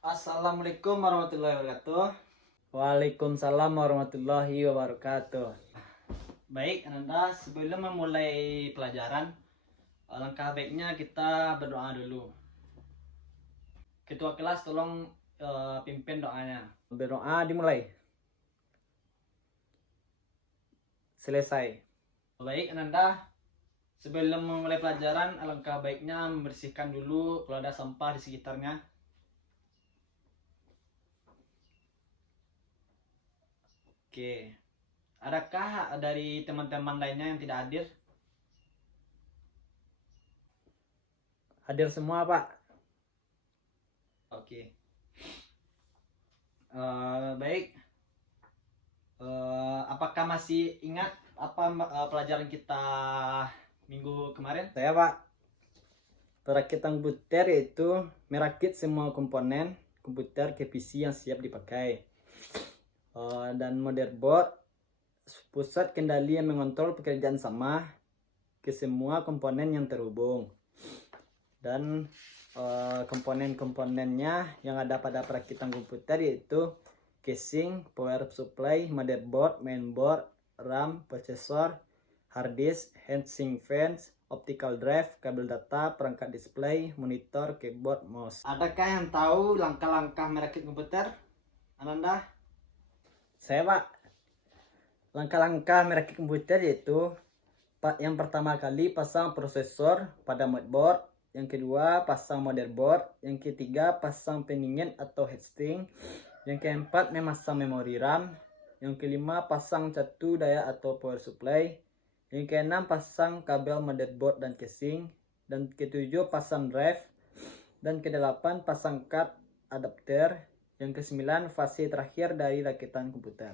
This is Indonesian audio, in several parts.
Assalamualaikum warahmatullahi wabarakatuh. Waalaikumsalam warahmatullahi wabarakatuh. Baik, Ananda, sebelum memulai pelajaran, alangkah baiknya kita berdoa dulu. Ketua kelas tolong pimpin doanya. Berdoa dimulai. Selesai. Baik, Ananda, sebelum memulai pelajaran, alangkah baiknya membersihkan dulu kalau ada sampah di sekitarnya. Oke. Adakah dari teman-teman lainnya yang tidak hadir? Hadir semua, Pak. Oke. Baik. Apakah masih ingat apa pelajaran kita minggu kemarin? Saya, Pak. Perakitan komputer yaitu merakit semua komponen komputer ke PC yang siap dipakai. Dan motherboard, pusat kendali yang mengontrol pekerjaan sama ke semua komponen yang terhubung. Dan komponen-komponennya yang ada pada perakitan komputer yaitu casing, power supply, motherboard, mainboard, RAM, processor, hard disk, heatsink fans, optical drive, kabel data, perangkat display, monitor, keyboard, mouse. Adakah yang tahu langkah-langkah merakit komputer? Ananda? Saya, Pak. Langkah-langkah merakit komputer yaitu yang pertama kali pasang prosesor pada motherboard, yang kedua pasang motherboard, yang ketiga pasang pendingin atau heatsink, yang keempat memasang memori RAM, yang kelima pasang catu daya atau power supply, yang keenam pasang kabel motherboard dan casing, dan ketujuh pasang drive, dan kedelapan pasang card adapter, yang kesembilan fase terakhir dari rakitan komputer.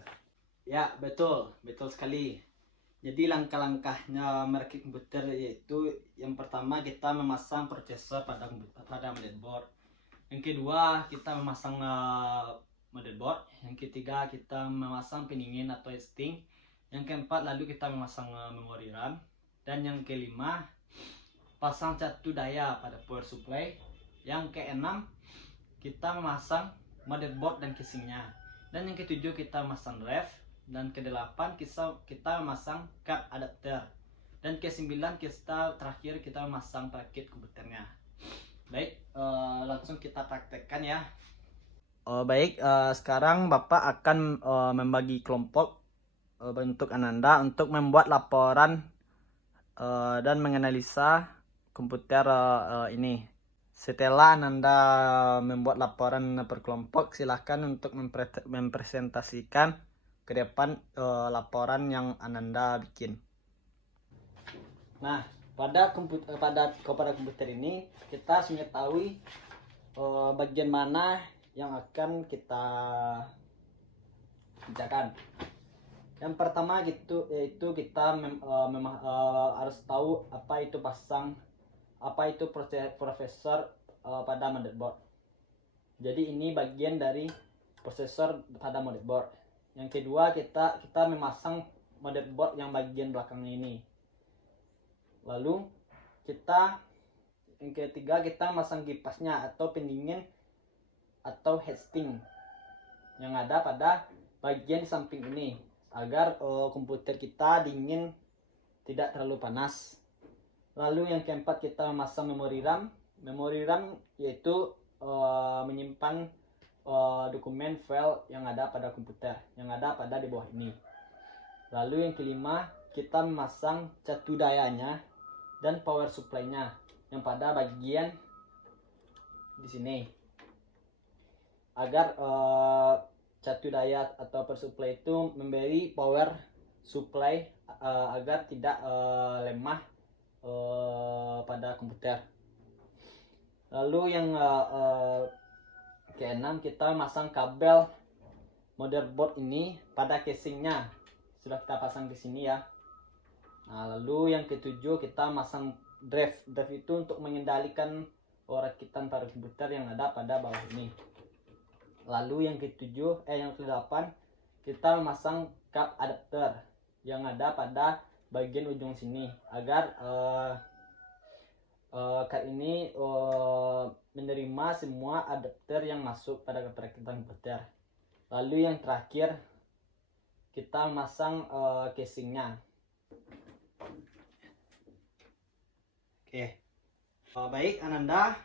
Ya, betul sekali. Jadi langkah-langkahnya merakit komputer yaitu yang pertama kita memasang prosesor pada motherboard. Yang kedua kita memasang motherboard. Yang ketiga kita memasang pendingin atau heatsink. Yang keempat lalu kita memasang memori RAM. Dan yang kelima pasang catu daya pada power supply. Yang keenam kita memasang motherboard dan casingnya. Dan yang ketujuh kita memasang drive. Dan ke-8 kita memasang card adapter. Dan ke-9 terakhir kita memasang perakit komputernya. Baik, langsung kita praktekkan ya. Baik, sekarang Bapak akan membagi kelompok bentuk Ananda untuk membuat laporan dan menganalisa komputer ini. Setelah Ananda membuat laporan per kelompok, silahkan untuk mempresentasikan ke depan laporan yang Ananda bikin. Nah, pada komputer ini kita harus mengetahui bagian mana yang akan kita kerjakan. Yang pertama yaitu kita harus tahu apa itu prosesor pada motherboard. Jadi ini bagian dari prosesor pada motherboard. Yang kedua kita memasang motherboard yang bagian belakang ini. Lalu yang ketiga kita masang kipasnya atau pendingin atau heatsink yang ada pada bagian samping ini agar komputer kita dingin, tidak terlalu panas. Lalu yang keempat kita memasang memori RAM. Memori RAM yaitu menyimpan dokumen file yang ada pada komputer, yang ada pada di bawah ini. Lalu yang kelima kita memasang catu dayanya dan power supply-nya yang pada bagian di sini agar catu daya atau power supply itu memberi power supply agar tidak lemah pada komputer. Lalu yang keenam kita masang kabel motherboard ini pada casingnya, sudah kita pasang di sini ya. Nah, lalu yang ketujuh kita masang drive itu untuk mengendalikan rakitan pada komputer yang ada pada bawah ini. Lalu yang ke-8 kita memasang card adapter yang ada pada bagian ujung sini agar Kali ini menerima semua adapter yang masuk pada perakitan komputer. Lalu yang terakhir kita masang casingnya. Oke. Baik, Ananda.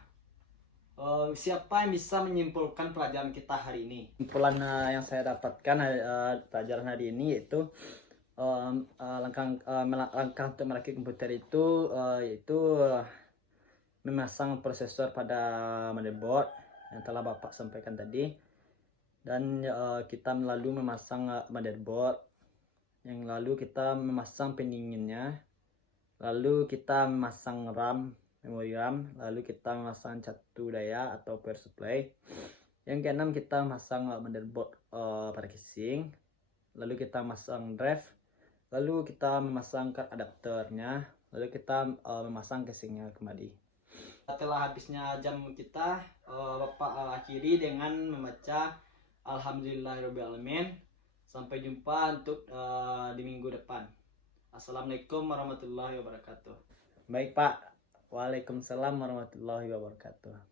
Siapa yang bisa menyimpulkan pelajaran kita hari ini? Kesimpulan yang saya dapatkan pelajaran hari ini yaitu langkah untuk merakit komputer itu yaitu memasang prosesor pada motherboard yang telah Bapak sampaikan tadi, dan kita lalu memasang motherboard, yang lalu kita memasang pendinginnya, lalu kita memasang RAM, memori RAM, lalu kita memasang catu daya atau power supply. Yang keenam kita masang motherboard pada casing, lalu kita masang drive, lalu kita memasang card adapternya, lalu kita memasang casingnya kembali. Setelah habisnya jam kita, Bapak akhiri dengan membaca Alhamdulillahirobbilalamin. Sampai jumpa untuk di minggu depan. Assalamualaikum warahmatullahi wabarakatuh. Baik Pak, Waalaikumsalam warahmatullahi wabarakatuh.